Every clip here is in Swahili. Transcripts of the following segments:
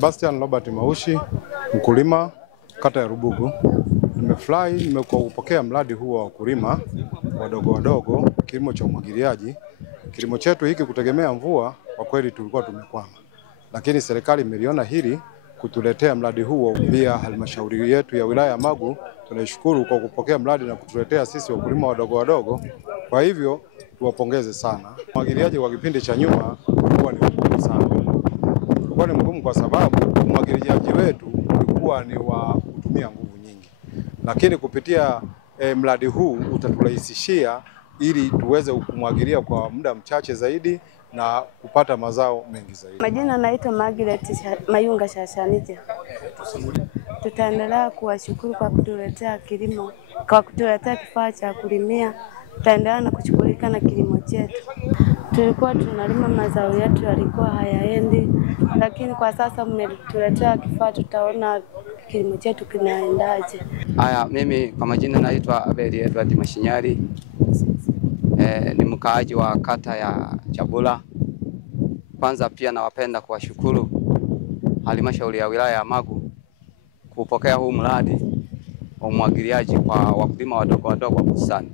Sebastian Robert Maushi, mkulima kata ya Rubugu. Nimefurahi nimekupokea mradi huu wa wakulima wadogo, kilimo cha umwagiliaji. Kilimo chetu hiki kutegemea mvua, kwa kweli tulikuwa tumekwama. Lakini serikali imeliona hili kutuletea mradi huu. Pia halmashauri yetu ya wilaya ya Magu tunaishukuru kwa kupokea mradi na kutuletea sisi wakulima wadogo. Kwa hivyo tuwapongeze sana. Umwagiliaji kwa kipindi cha nyuma ulikuwa ni mgumu sana. Ulikuwa ni mgumu kwa sababu umwagiliaji wetu ulikuwa ni wa kutumia nguvu nyingi. Lakini kupitia mradi huu utaturahisishia ili tuweze kumwagilia kwa muda mchache zaidi na kupata mazao mengi zaidi. Majina naitwa Margaret Mayunga Shashanije. Tutaendelea kuwashukuru kwa kutuletea kilimo, kwa kutuletea kifaa cha kulimia. Tutaendelea na kushughulika na kilimo chetu. Tulikuwa tunalima mazao yetu yalikuwa hayaendi, lakini kwa sasa mmetuletea kifaa, tutaona kilimo chetu kinaendaje. Haya, mimi kwa majina naitwa Abeli Edward Mashinyari. Ni mkaaji wa kata ya Chabula. Kwanza pia nawapenda kuwashukuru halmashauri ya wilaya ya Magu kupokea huu mradi wa umwagiliaji kwa wakulima wadogo wa bustani.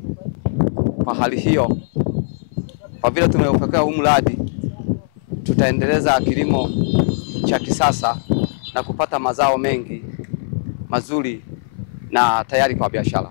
Kwa hali hiyo, kwa vile tumepokea huu mradi, tutaendeleza kilimo cha kisasa na kupata mazao mengi mazuri na tayari kwa biashara.